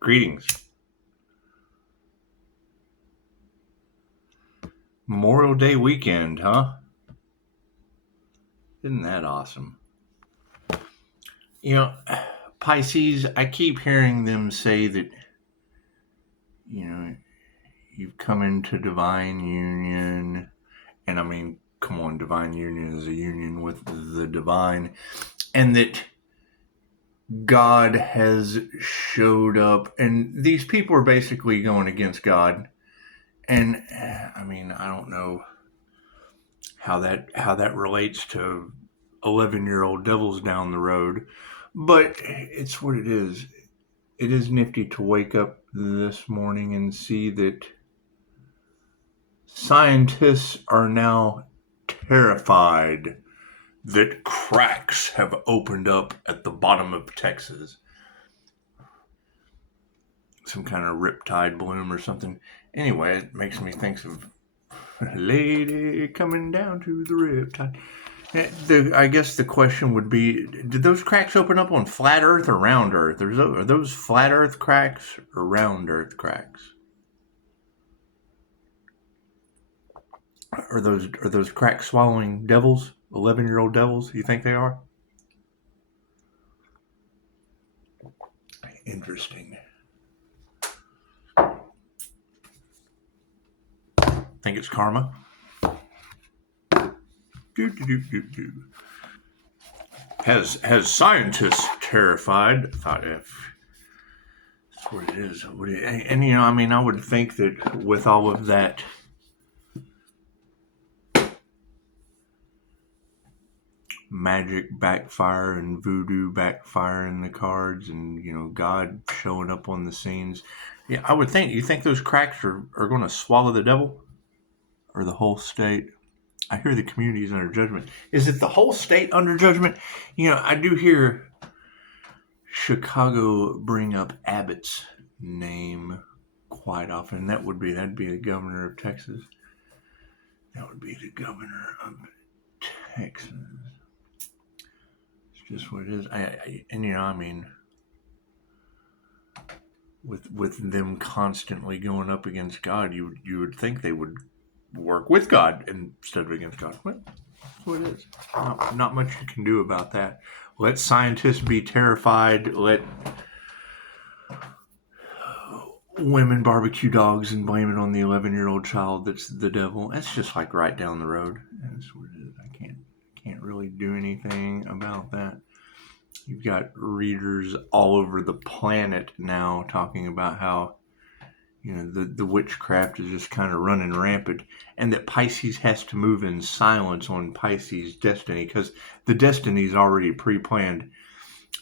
Greetings. Memorial Day weekend, huh? Isn't that awesome? You know, Pisces, I keep hearing them say that, you've come into divine union. And I mean, come on, divine union is a union with the divine. And that God has showed up. And these people are basically going against God. And I mean, I don't know how that relates to 11-year-old devils down the road, but it's what it is. It is nifty to wake up this morning and see that scientists are now terrified that cracks have opened up at the bottom of Texas. Some kind of riptide bloom or something. Anyway, it makes me think of a lady coming down to the riptide. I guess the question would be, did those cracks open up on flat Earth or round Earth? Are those flat Earth cracks or round Earth cracks? Are those cracks swallowing devils, 11-year-old devils? You think they are? Interesting. Think it's karma? Has scientists terrified? Thought if that's what it is. And I mean, I would think that with all of that magic backfire and voodoo backfire in the cards, and God showing up on the scenes, yeah, I would think. You think those cracks are going to swallow the devil or the whole state? I hear the community is under judgment. Is it the whole state under judgment? I do hear Chicago bring up Abbott's name quite often. That'd be the governor of Texas. That would be the governor of Texas. It's just what it is. I mean, with them constantly going up against God, you would think they would work with God instead of against God. But that's what it is. Not much you can do about that. Let scientists be terrified. Let women barbecue dogs and blame it on the 11-year-old child that's the devil. That's just like right down the road. That's what it is. I can't really do anything about that. You've got readers all over the planet now talking about how the witchcraft is just kind of running rampant, and that Pisces has to move in silence on Pisces' destiny because the destiny is already pre-planned.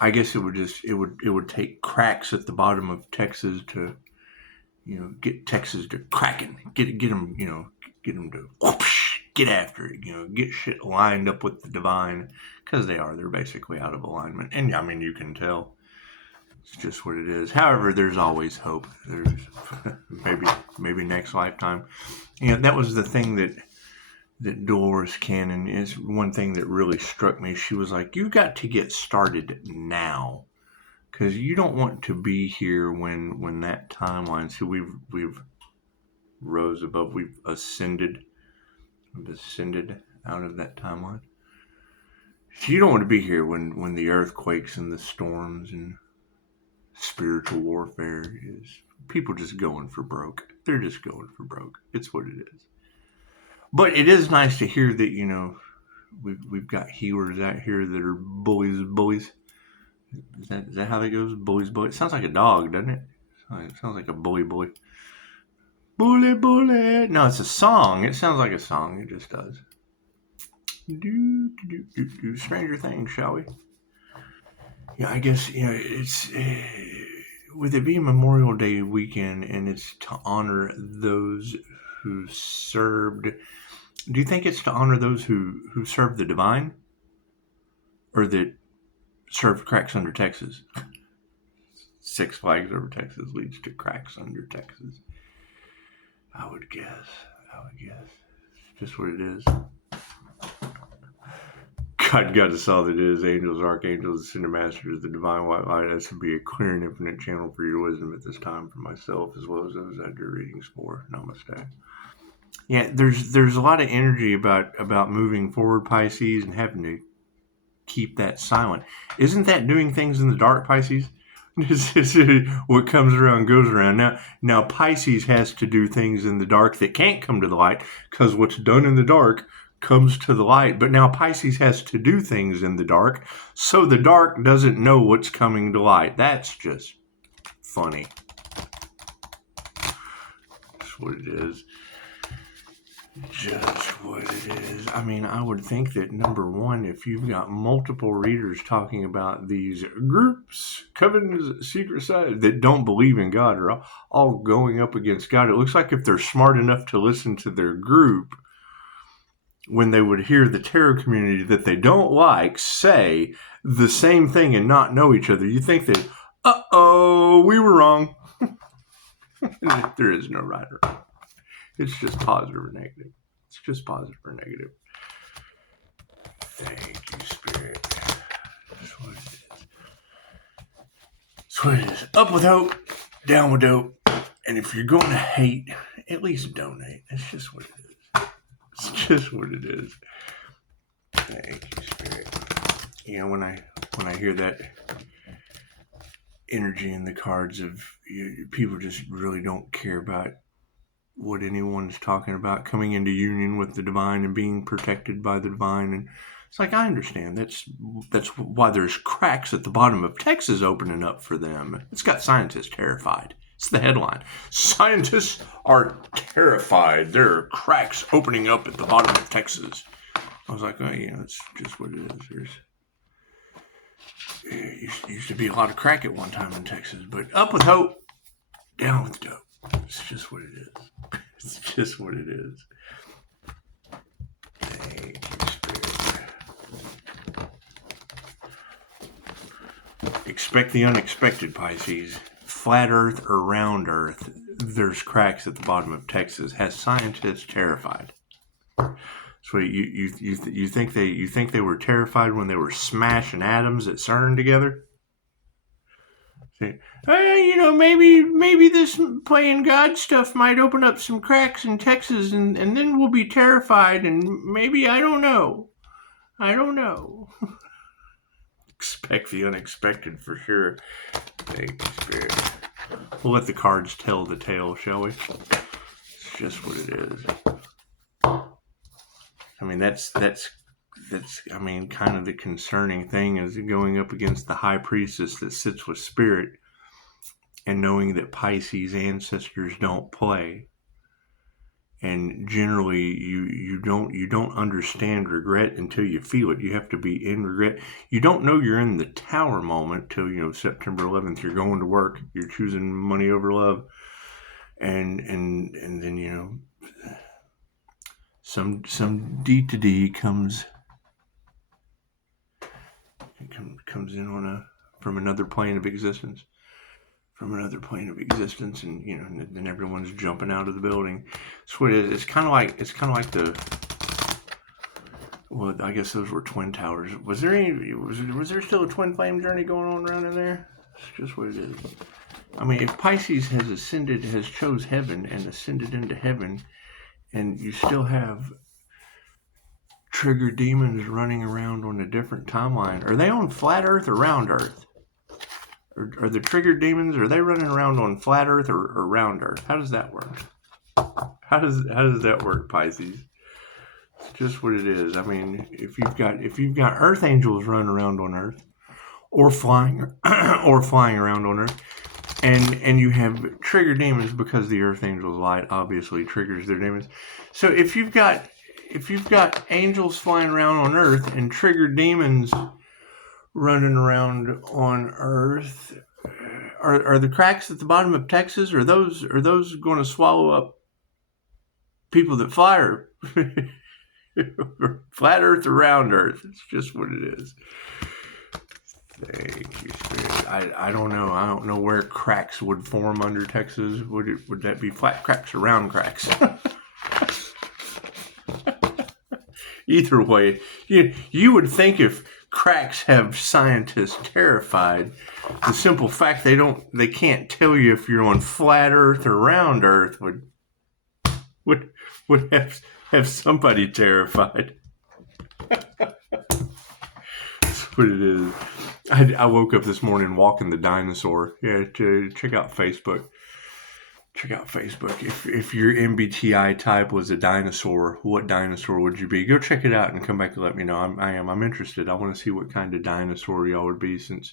I guess it would take cracks at the bottom of Texas to get Texas to cracking, get them to whoosh, get after it, get shit lined up with the divine, because they're basically out of alignment, and I mean you can tell. It's just what it is. However, there's always hope. There's maybe next lifetime. That was the thing that Dolores Cannon is. One thing that really struck me. She was like, "You got to get started now, because you don't want to be here when that timeline." So we've rose above. We've ascended out of that timeline. So you don't want to be here when the earthquakes and the storms and spiritual warfare is people just going for broke. They're just going for broke. It's what it is. But it is nice to hear that we've got healers out here that are bullies. Is that how that goes? Bullies. It sounds like a dog, doesn't it? It sounds like a bully. Bully. No, it's a song. It sounds like a song. It just does. Do Stranger Things, shall we? Yeah, I guess it's with it being Memorial Day weekend, and it's to honor those who served. Do you think it's to honor those who served the divine, or that served cracks under Texas? Six Flags Over Texas leads to cracks under Texas. I would guess. It's just what it is. God us all that is, angels, archangels, ascended masters, the divine white light. This would be a clear and infinite channel for your wisdom at this time for myself as well as those I do readings for. Namaste. Yeah, there's a lot of energy about moving forward, Pisces, and having to keep that silent. Isn't that doing things in the dark, Pisces? What comes around goes around. Now Pisces has to do things in the dark that can't come to the light, because what's done in the dark comes to the light. But now Pisces has to do things in the dark, so the dark doesn't know what's coming to light. That's just funny. That's what it is. Just what it is. I mean, I would think that, number one, if you've got multiple readers talking about these groups, covens, secret societies that don't believe in God are all going up against God, it looks like if they're smart enough to listen to their group, when they would hear the tarot community that they don't like say the same thing and not know each other, you think that, uh-oh, we were wrong. There is no right or wrong. It's just positive or negative. It's just positive or negative. Thank you, Spirit. That's what it is. That's what it is. Up with hope, down with dope. And if you're going to hate, at least donate. That's just what it is. It's just what it is. Thank you, Spirit. You know, when I hear that energy in the cards of people just really don't care about what anyone's talking about, coming into union with the divine and being protected by the divine. And it's like, I understand. That's why there's cracks at the bottom of Texas opening up for them. It's got scientists terrified. It's the headline. Scientists are terrified. There are cracks opening up at the bottom of Texas. I was like, oh, yeah, that's just what it is. There used to be a lot of crack at one time in Texas, but up with hope, down with dope. It's just what it is. It's just what it is. Thank you, Spirit. Expect the unexpected, Pisces. Flat Earth or round Earth, there's cracks at the bottom of Texas. Has scientists terrified? So you think they were terrified when they were smashing atoms at CERN together? Hey, maybe this playing God stuff might open up some cracks in Texas, and then we'll be terrified, and maybe, I don't know. Expect the unexpected for sure. Thank you, Spirit. We'll let the cards tell the tale, shall we? It's just what it is. I mean, that's kind of the concerning thing is going up against the high priestess that sits with Spirit and knowing that Pisces ancestors don't play. And generally, you don't understand regret until you feel it. You have to be in regret. You don't know you're in the tower moment till September 11th. You're going to work. You're choosing money over love, and then some D to D comes in from another plane of existence. And then everyone's jumping out of the building. So it is. It's kind of like well, I guess those were twin towers. Was there still a twin flame journey going on around in there? It's just what it is. I mean, if Pisces has chose heaven and ascended into heaven, and you still have trigger demons running around on a different timeline, are they on flat Earth or round Earth? Are the triggered demons, are they running around on flat Earth or round Earth? How does that work? How does that work, Pisces? It's just what it is. I mean, if you've got Earth angels running around on Earth, or flying around on Earth, and you have triggered demons because the Earth angel's light obviously triggers their demons. So if you've got angels flying around on Earth and triggered demons running around on Earth, are the cracks at the bottom of Texas, are those going to swallow up people that fly, or flat Earth or round Earth? It's just what it is. Thank you, Spirit. I don't know. I don't know where cracks would form under Texas. Would that be flat cracks or round cracks? Either way, you would think if cracks have scientists terrified, the simple fact they can't tell you if you're on flat Earth or round Earth would have somebody terrified. That's what it is. I woke up this morning walking the dinosaur. Yeah, check out Facebook. Check out Facebook. If your MBTI type was a dinosaur, what dinosaur would you be? Go check it out and come back and let me know. I'm interested. I want to see what kind of dinosaur y'all would be, since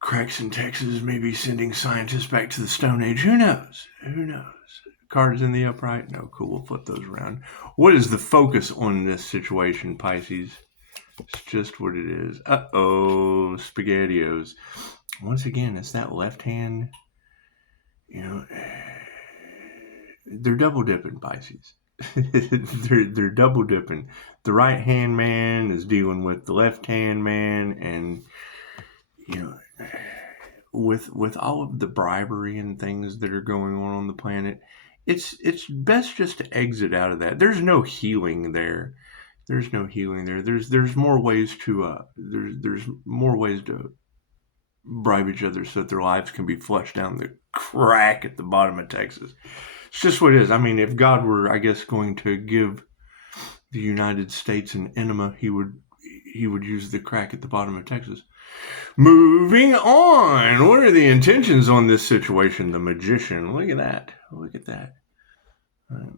cracks in Texas may be sending scientists back to the Stone Age. Who knows? Who knows? Cards in the upright? No, cool. We'll flip those around. What is the focus on this situation, Pisces? It's just what it is. Uh-oh, SpaghettiOs. Once again, it's that left hand. They're double dipping, Pisces. they're double dipping. The right hand man is dealing with the left hand man, and with all of the bribery and things that are going on the planet, it's best just to exit out of that. There's no healing there. There's more ways to there's more ways to bribe each other so that their lives can be flushed down the crack at the bottom of Texas. It's just what it is. I mean, if God were, I guess, going to give the United States an enema, he would use the crack at the bottom of Texas. Moving on. What are the intentions on this situation? The Magician. Look at that. Look at that. All right.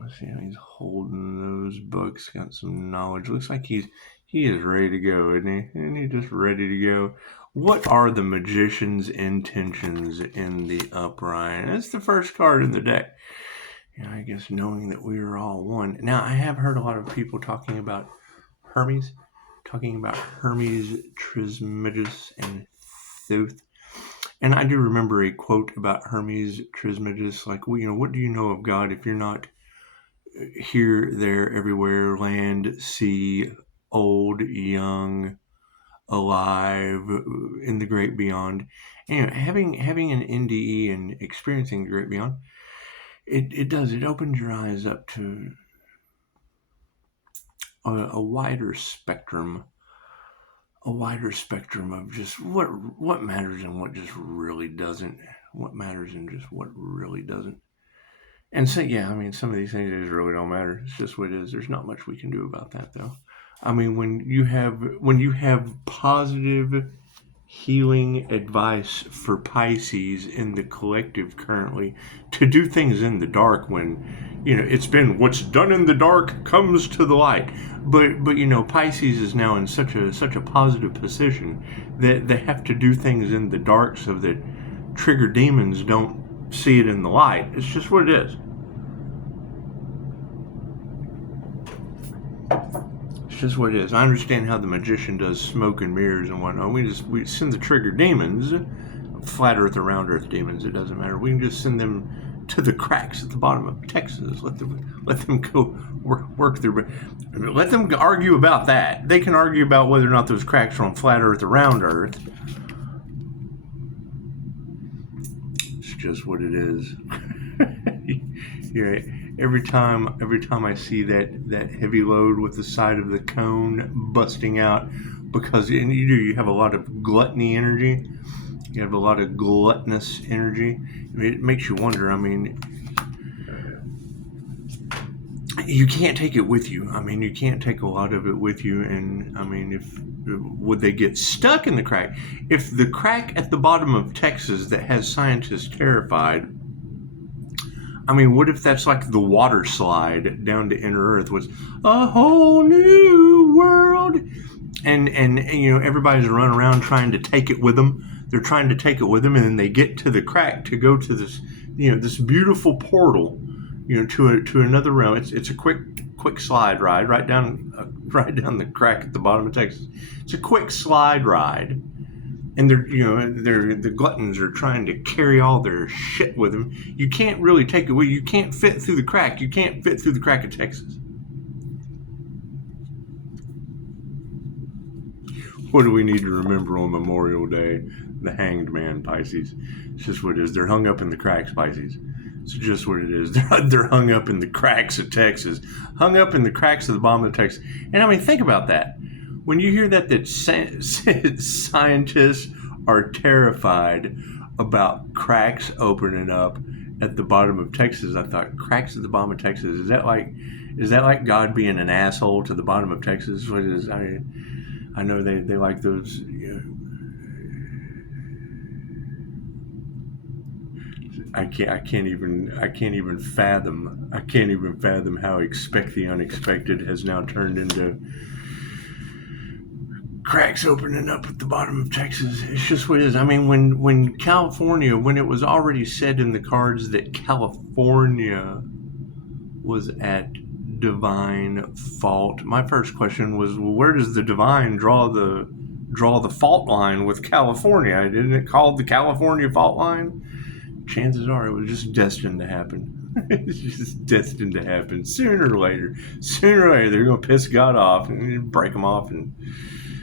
Let's see how he's holding those books. Got some knowledge. Looks like he is ready to go, isn't he? Isn't he just ready to go? What are the Magician's intentions in the upright? That's the first card in the deck. I guess knowing that we are all one. Now, I have heard a lot of people talking about Hermes Trismegistus, and Thoth. And I do remember a quote about Hermes Trismegistus, like, well, what do you know of God if you're not here, there, everywhere, land, sea, old, young, alive, in the great beyond? And having an NDE and experiencing the great beyond, it opens your eyes up to a wider spectrum of just what matters and what just really doesn't. What matters and just what really doesn't. And so, yeah, I mean, some of these things really don't matter. It's just what it is. There's not much we can do about that, though. I mean, when you have positive healing advice for Pisces in the collective currently to do things in the dark, when it's been what's done in the dark comes to the light, but Pisces is now in such a positive position that they have to do things in the dark so that trigger demons don't see it in the light. It's just what it is. Just what it is. I understand how the Magician does smoke and mirrors and whatnot. We send the trigger demons, flat Earth or round Earth demons, it doesn't matter. We can just send them to the cracks at the bottom of Texas. Let them go work through. Let them argue about that. They can argue about whether or not those cracks are on flat Earth or round Earth. It's just what it is. Every time I see that heavy load with the side of the cone busting out, because you have a lot of gluttony energy. You have a lot of gluttonous energy. I mean, it makes you wonder. I mean, you can't take it with you. I mean, you can't take a lot of it with you. And I mean, would they get stuck in the crack? If the crack at the bottom of Texas that has scientists terrified, I mean, what if that's like the water slide down to inner Earth was a whole new world, and everybody's running around trying to take it with them. They're trying to take it with them, and then they get to the crack to go to this, this beautiful portal, to another realm. It's a quick slide ride right down the crack at the bottom of Texas. It's a quick slide ride. And the gluttons are trying to carry all their shit with them. You can't really take it with you. You can't fit through the crack. You can't fit through the crack of Texas. What do we need to remember on Memorial Day? The Hanged Man, Pisces. It's just what it is. They're hung up in the cracks, Pisces. It's just what it is. They're hung up in the cracks of Texas, hung up in the cracks of the bottom of Texas. And I mean, think about that. When you hear that scientists are terrified about cracks opening up at the bottom of Texas, I thought, cracks at the bottom of Texas. Is that like God being an asshole to the bottom of Texas? What is? I know they like those. I can't even fathom how expect the unexpected has now turned into cracks opening up at the bottom of Texas. It's just what it is. I mean, when California, when it was already said in the cards that California was at divine fault, my first question was, well, where does the divine draw the fault line with California? Isn't it called the California fault line? Chances are it was just destined to happen. It's just destined to happen. Sooner or later, they're going to piss God off and break him off, and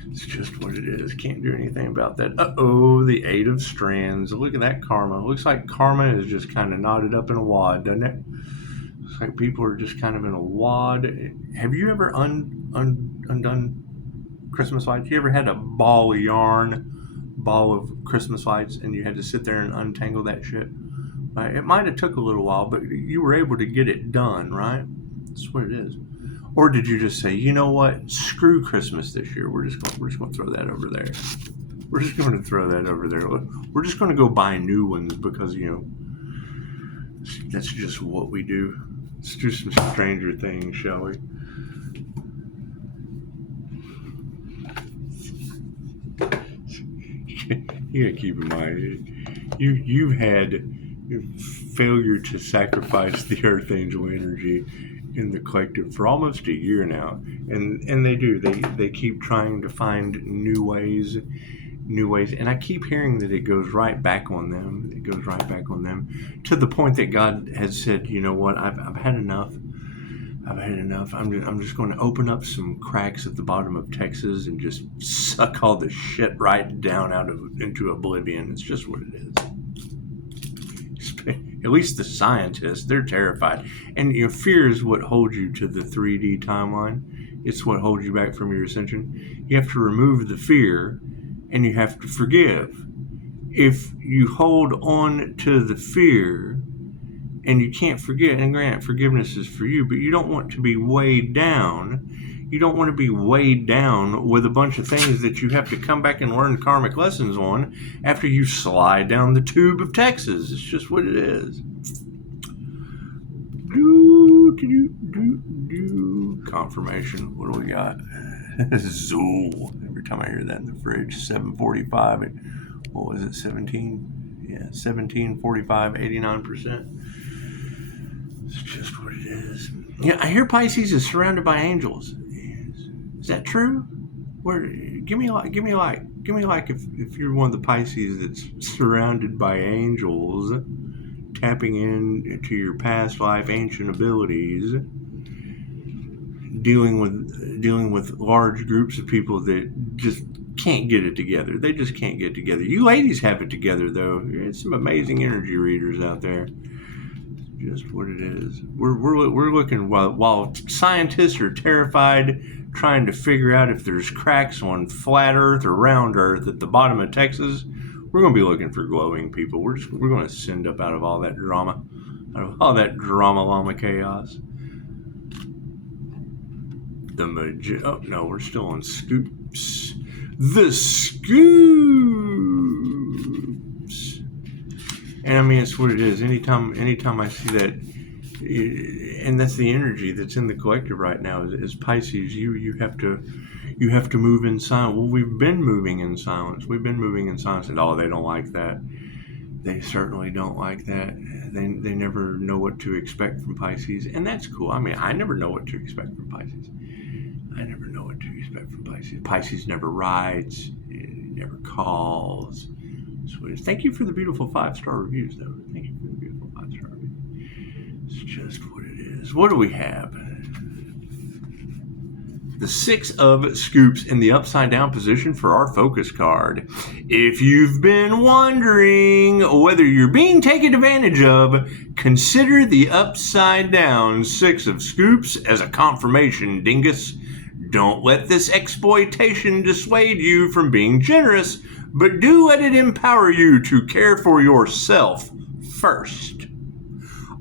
it's just what it is. Can't do anything about that. Uh-oh, the Eight of Strands. Look at that karma. Looks like karma is just kind of knotted up in a wad, doesn't it? Looks like people are just kind of in a wad. Have you ever undone Christmas lights? You ever had a ball of Christmas lights and you had to sit there and untangle that shit? It might have took a little while, but you were able to get it done, right? That's what it is. Or did you just say, you know what, screw Christmas this year, we're just going to throw that over there. We're just going to throw that over there. We're just going to go buy new ones because, that's just what we do. Let's do some stranger things, shall we? You gotta keep in mind, you've had failure to sacrifice the Earth Angel energy in the collective for almost a year now, and they keep trying to find new ways, and I keep hearing that it goes right back on them. It goes right back on them to the point that God has said, you know what, I've had enough. I'm just going to open up some cracks at the bottom of Texas and just suck all the shit right down into oblivion. It's just what it is. At least the scientists, they're terrified. And fear is what holds you to the 3D timeline. It's what holds you back from your ascension. You have to remove the fear and you have to forgive. If you hold on to the fear and you can't forget, and granted, forgiveness is for you, but you don't want to be weighed down. You don't want to be weighed down with a bunch of things that you have to come back and learn karmic lessons on after you slide down the tube of Texas. It's just what it is. Confirmation. What do we got? Zool. Every time I hear that in the fridge. 745. What was it? 17? Yeah, 1745, 89%. It's just what it is. Yeah, I hear Pisces is surrounded by angels. Is that true? Give me a like if you're one of the Pisces that's surrounded by angels, tapping into your past life ancient abilities, dealing with large groups of people that just can't get it together. They just can't get it together. You ladies have it together though. There's some amazing energy readers out there. Just what it is. We're looking while scientists are terrified, trying to figure out if there's cracks on flat Earth or round Earth at the bottom of Texas. We're going to be looking for glowing people. We're going to send up out of all that drama llama chaos. Oh no, we're still on Scoops. The Scoops. And I mean, it's what it is. Anytime I see that, and that's the energy that's in the collective right now. Is Pisces, you have to move in silence. Well, we've been moving in silence. And they don't like that. They certainly don't like that. They never know what to expect from Pisces, and that's cool. I mean, I never know what to expect from Pisces. Pisces never writes, never calls. Thank you for the beautiful 5-star reviews, though. Thank you for the beautiful 5-star reviews. It's just what it is. What do we have? the Six of Scoops in the upside down position for our focus card. If you've been wondering whether you're being taken advantage of, consider the upside down Six of Scoops as a confirmation, dingus. Don't let this exploitation dissuade you from being generous, but do let it empower you to care for yourself first.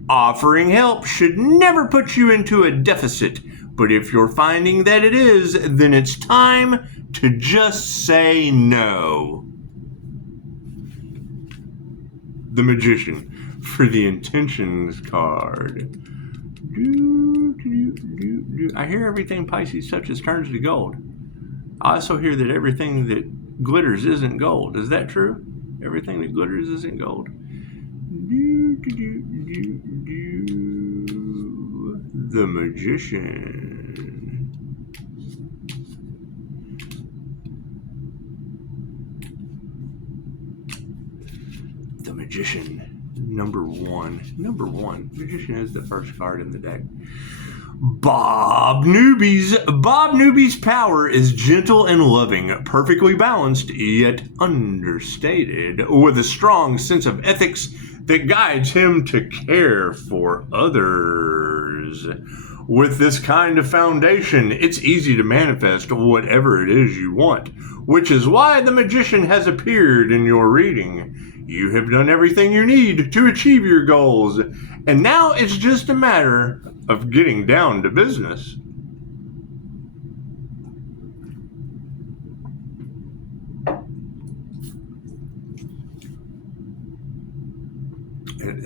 Offering help should never put you into a deficit, but if you're finding that it is, then it's time to just say no. The Magician for the Intentions card. I hear everything Pisces touches turns to gold. I also hear that everything that glitters isn't gold. Is that true? Everything that glitters isn't gold. The Magician. The Magician. Number one. Magician is the first card in the deck. Bob Newby's power is gentle and loving, perfectly balanced yet understated, with a strong sense of ethics that guides him to care for others. With this kind of foundation, it's easy to manifest whatever it is you want, which is why the Magician has appeared in your reading. You have done everything you need to achieve your goals, and now it's just a matter of getting down to business.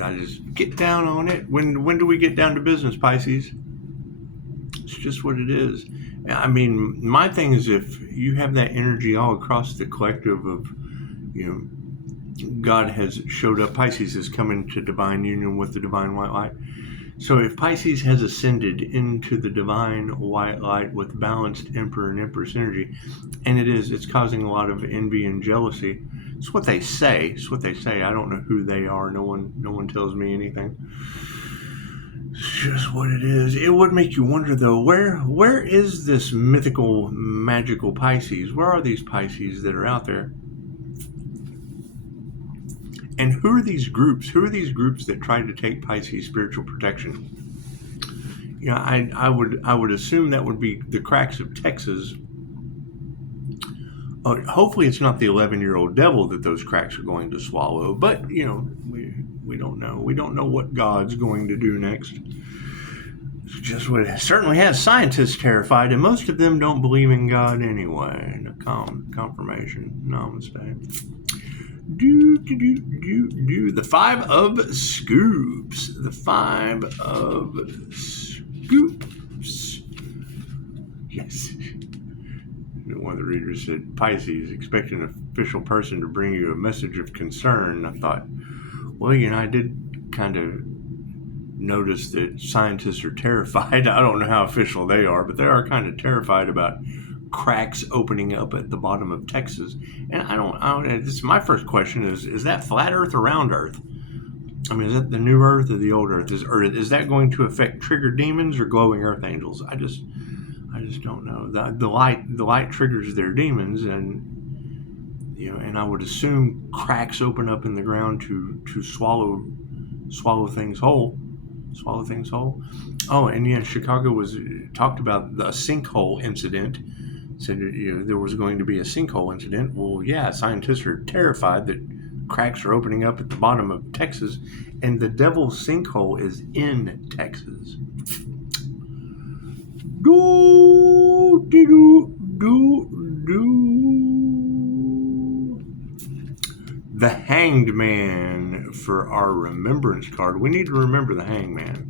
I just get down on it. When do we get down to business, Pisces? It's just what it is. I mean, my thing is, if you have that energy all across the collective of, God has showed up. Pisces has come into divine union with the divine white light. So if Pisces has ascended into the divine white light with balanced Emperor and Empress energy, and it's causing a lot of envy and jealousy. It's what they say. I don't know who they are. No one tells me anything. It's just what it is. It would make you wonder, though, where is this mythical, magical Pisces? Where are these Pisces that are out there? And who are these groups? Who are these groups that try to take Pisces spiritual protection? I would assume that would be the cracks of Texas. Hopefully it's not the 11-year-old devil that those cracks are going to swallow. But, we don't know. We don't know what God's going to do next. It's just what it certainly has scientists terrified, and most of them don't believe in God anyway. Confirmation. Namaste. The Five of Scoops. The Five of Scoops. Yes. One of the readers said, Pisces, expect an official person to bring you a message of concern. I thought, well, I did kind of notice that scientists are terrified. I don't know how official they are, but they are kind of terrified about cracks opening up at the bottom of Texas. And I don't this is my first question is that flat Earth or round Earth? I mean, is that the new Earth or the old Earth? Is that going to affect triggered demons or glowing Earth angels? I just don't know. The light triggers their demons, and and I would assume cracks open up in the ground to swallow things whole. Oh, and Chicago was talked about the sinkhole incident. Said there was going to be a sinkhole incident. Well, yeah, scientists are terrified that cracks are opening up at the bottom of Texas, and the devil's sinkhole is in Texas. The Hanged Man for our remembrance card. We need to remember the Hanged Man.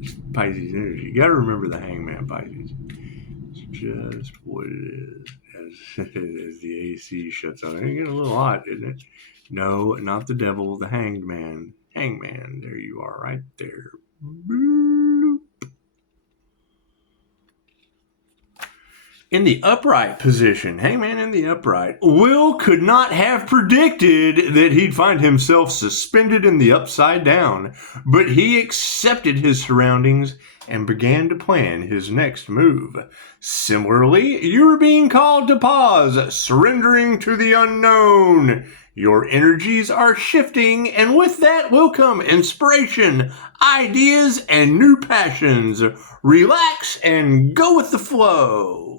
It's Pisces energy. You got to remember the Hanged Man, Pisces. It's just what it is. As the AC shuts on. It's getting a little hot, isn't it? No, not the devil. The Hanged Man. Hanged Man. There you are, right there. In the upright position, hey man, in the upright, Will could not have predicted that he'd find himself suspended in the upside down, but he accepted his surroundings and began to plan his next move. Similarly, you are being called to pause, surrendering to the unknown. Your energies are shifting, and with that will come inspiration, ideas, and new passions. Relax and go with the flow.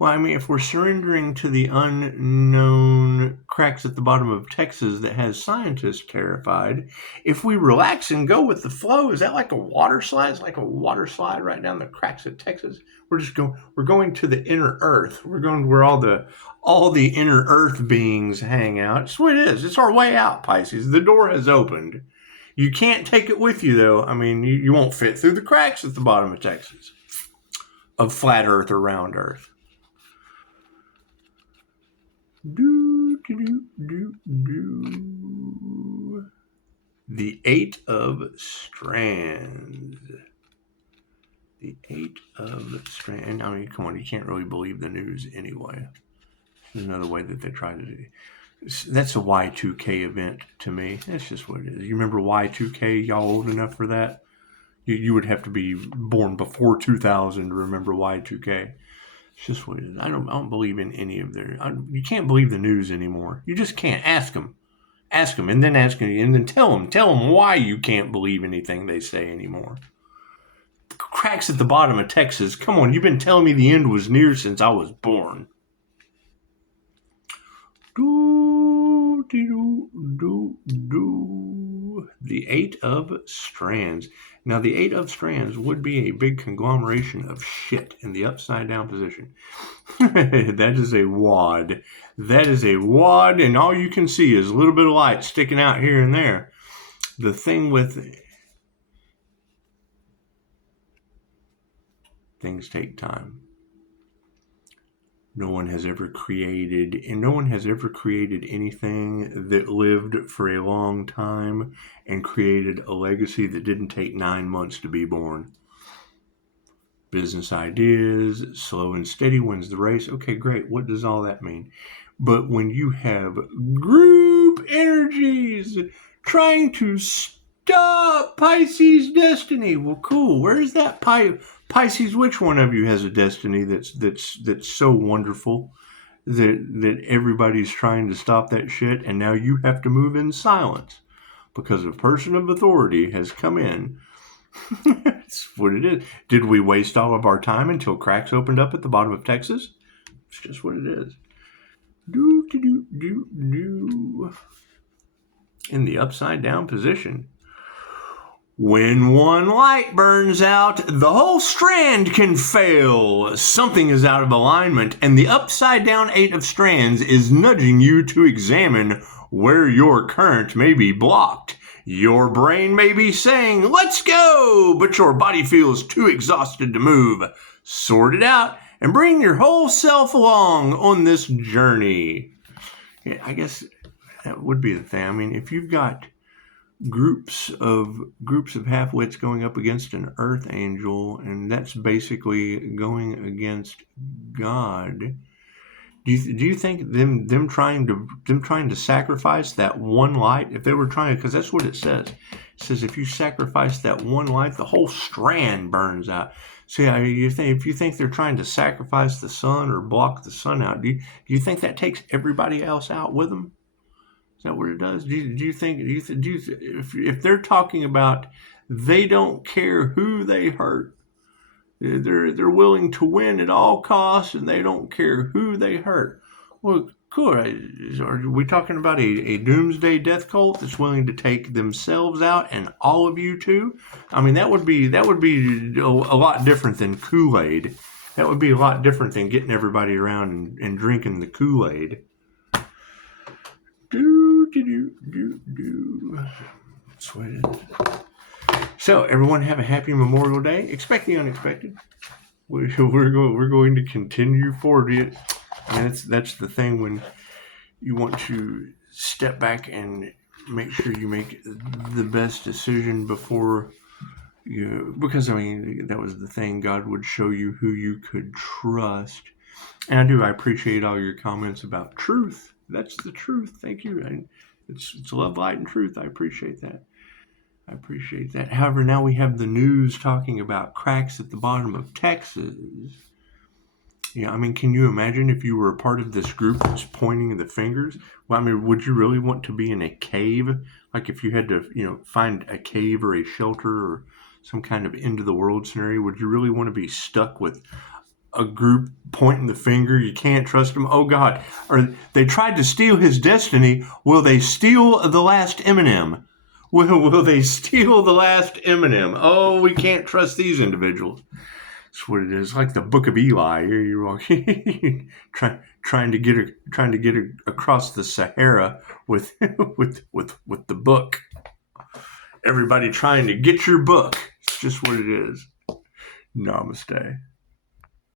Well, I mean, if we're surrendering to the unknown cracks at the bottom of Texas that has scientists terrified, if we relax and go with the flow, is that like a water slide? It's like a water slide right down the cracks of Texas. We're going to the inner earth. We're going where all the inner earth beings hang out. It's what it is. It's our way out, Pisces. The door has opened. You can't take it with you, though. I mean, you won't fit through the cracks at the bottom of Texas, of flat earth or round earth. The Eight of Strands. The Eight of Strands. I mean, come on, you can't really believe the news anyway. There's another way that they try to do it. That's a Y2K event to me. That's just what it is. You remember Y2K? Y'all old enough for that? You would have to be born before 2000 to remember Y2K. It's just what it is. I don't believe in any of their. You can't believe the news anymore. You just can't. Ask them, and then ask them, and then tell them why you can't believe anything they say anymore. Cracks at the bottom of Texas. Come on, you've been telling me the end was near since I was born. The Eight of Strands. Now, the Eight of Strands would be a big conglomeration of shit in the upside down position. That is a wad. That is a wad, and all you can see is a little bit of light sticking out here and there. The thing with things take time. No one has ever created anything that lived for a long time and created a legacy that didn't take 9 months to be born. Business ideas, slow and steady wins the race. Okay, great. What does all that mean? But when you have group energies trying to stop Pisces' destiny, well, cool. Where's that Pisces? Which one of you has a destiny that's so wonderful that everybody's trying to stop that shit, and now you have to move in silence because a person of authority has come in? That's what it is. Did we waste all of our time until cracks opened up at the bottom of Texas? It's just what it is. In the upside down position. When one light burns out, the whole strand can fail. Something is out of alignment, and the upside down Eight of Strands is nudging you to examine where your current may be blocked. Your brain may be saying, let's go, but your body feels too exhausted to move. Sort it out and bring your whole self along on this journey. Yeah, I guess that would be the thing. I mean, if you've got groups of half-wits going up against an earth angel, and that's basically going against God, do you think them trying to sacrifice that one light, if they were trying, because that's what it says. It says if you sacrifice that one light, the whole strand burns out. So yeah, if you think they're trying to sacrifice the sun or block the sun out, do you think that takes everybody else out with them? Is that what it does? Do you think if they're talking about they don't care who they hurt, they're willing to win at all costs, and they don't care who they hurt? Well, cool. Are we talking about a doomsday death cult that's willing to take themselves out and all of you too? I mean, that would be a lot different than Kool-Aid. That would be a lot different than getting everybody around and drinking the Kool-Aid. That's what it is. So, everyone have a happy Memorial Day. Expect the unexpected. We're going to continue forward. And that's the thing when you want to step back and make sure you make the best decision before because I mean that was the thing. God would show you who you could trust. And I appreciate all your comments about truth. That's the truth. Thank you. And it's love, light, and truth. I appreciate that. I appreciate that. However, now we have the news talking about cracks at the bottom of Texas. Yeah, I mean, can you imagine if you were a part of this group that's pointing the fingers? Well, I mean, would you really want to be in a cave? Like if you had to, find a cave or a shelter or some kind of end of the world scenario, would you really want to be stuck with a group pointing the finger? You can't trust them. Oh God! Or they tried to steal his destiny. Will they steal the last M&M? Will they steal the last M&M? Oh, we can't trust these individuals. That's what it is. Like the Book of Eli. You're walking, trying to get across the Sahara with with the book. Everybody trying to get your book. It's just what it is. Namaste.